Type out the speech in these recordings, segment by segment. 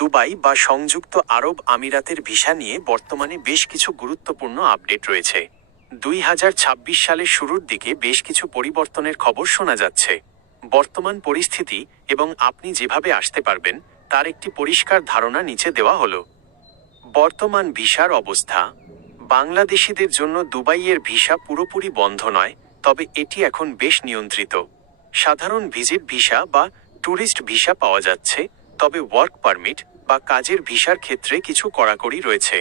Dubai বা সংযুক্ত আরব আমিরাতের ভিসা নিয়ে বর্তমানে বেশ কিছু গুরুত্বপূর্ণ আপডেট রয়েছে। 2026 সালের শুরুর দিকে বেশ কিছু পরিবর্তনের খবর শোনা যাচ্ছে। বর্তমান পরিস্থিতি এবং আপনি যেভাবে আসতে পারবেন তার একটি পরিষ্কার ধারণা নিচে দেওয়া হলো। বর্তমান ভিসার অবস্থা। বাংলাদেশিদের জন্য দুবাইয়ের ভিসা পুরোপুরি বন্ধ নয়, তবে এটি এখন বেশ নিয়ন্ত্রিত। সাধারণ ভিজিট ভিসা বা ট্যুরিস্ট ভিসা পাওয়া যাচ্ছে, তবে ওয়ার্ক পারমিট বা কাজের ভিসার ক্ষেত্রে কিছু কড়াকড়ি রয়েছে।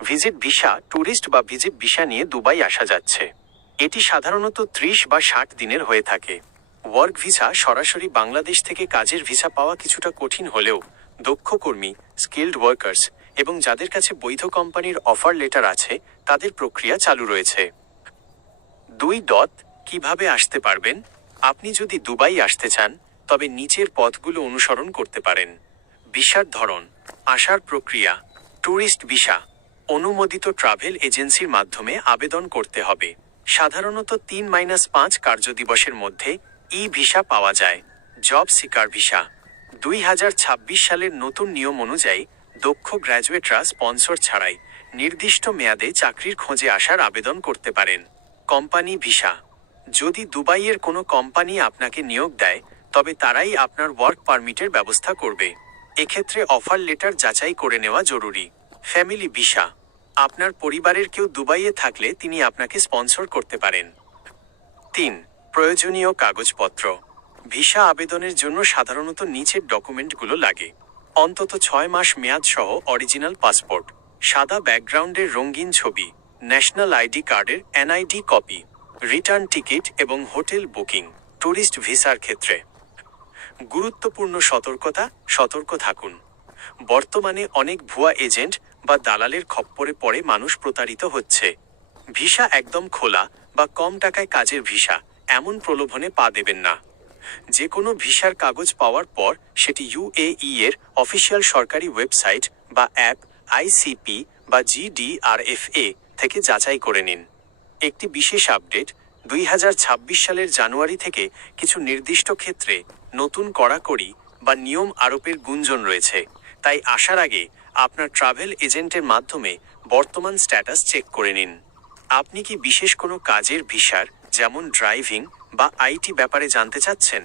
ভিজিট ভিসা, ট্যুরিস্ট বা ভিজিট ভিসা নিয়ে দুবাই আসা যাচ্ছে। এটি সাধারণত 30 বা 60 দিনের হয়ে থাকে। ওয়ার্ক ভিসা, সরাসরি বাংলাদেশ থেকে কাজের ভিসা পাওয়া কিছুটা কঠিন হলেও দক্ষ কর্মী, স্কিল্ড ওয়ার্কার্স এবং যাদের কাছে বৈধ কোম্পানির অফার লেটার আছে তাদের প্রক্রিয়া চালু রয়েছে। 2. কিভাবে আসতে পারবেন? আপনি যদি দুবাই আসতে চান তবে নিচের পথগুলো অনুসরণ করতে পারেন। ভিসার ধরন, আসার প্রক্রিয়া। ট্যুরিস্ট ভিসা অনুমোদিত ট্রাভেল এজেন্সির মাধ্যমে আবেদন করতে হবে। সাধারণত 3-5 কার্যদিবসের মধ্যে ই ভিসা পাওয়া যায়। জব সিকার ভিসা 2026 সালের নতুন নিয়ম অনুযায়ী দক্ষ গ্র্যাজুয়েটরা স্পন্সর ছাড়াই নির্দিষ্ট মেয়াদে চাকরির খোঁজে আসার আবেদন করতে পারেন। কোম্পানি ভিসা, যদি দুবাইয়ের কোনো কোম্পানি আপনাকে নিয়োগ দেয় তবে তারাই আপনার ওয়ার্ক পারমিটের ব্যবস্থা করবে। এক্ষেত্রে অফার লেটার যাচাই করে নেওয়া জরুরি। ফ্যামিলি ভিসা, আপনার পরিবারের কেউ দুবাইয়ে থাকলে তিনি আপনাকে স্পন্সর করতে পারেন। 3. প্রয়োজনীয় কাগজপত্র। ভিসা আবেদনের জন্য সাধারণত নিচের ডকুমেন্টগুলো লাগে। অন্তত 6 মাস মেয়াদ সহ অরিজিনাল পাসপোর্ট, সাদা ব্যাকগ্রাউন্ডের রঙিন ছবি, ন্যাশনাল আইডি কার্ডের এনআইডি কপি, রিটার্ন টিকিট এবং হোটেল বুকিং। ট্যুরিস্ট ভিসার ক্ষেত্রে গুরুত্বপূর্ণ সতর্কতা, সতর্ক থাকুন। বর্তমানে অনেক ভুয়া এজেন্ট বা দালালের খপ্পরে পড়ে মানুষ প্রতারিত হচ্ছে। ভিসা একদম খোলা বা কম টাকায় কাজের ভিসা এমন প্রলোভনে পা দেবেন না। যে কোনো ভিসার কাগজ পাওয়ার পর সেটি ইউএই এর অফিসিয়াল সরকারি ওয়েবসাইট বা অ্যাপ, আইসিপি বা জিডিআরএফএ থেকে যাচাই করে নিন। একটি বিশেষ আপডেট, 2026 সালের জানুয়ারি থেকে কিছু নির্দিষ্ট ক্ষেত্রে নতুন কড়াকড়ি বা নিয়ম আরোপের গুঞ্জন রয়েছে। তাই আসার আগে আপনার ট্রাভেল এজেন্টের মাধ্যমে বর্তমান স্ট্যাটাস চেক করে নিন। আপনি কি বিশেষ কোনো কাজের ভিসার, যেমন ড্রাইভিং বা আইটি ব্যাপারে জানতে চাচ্ছেন?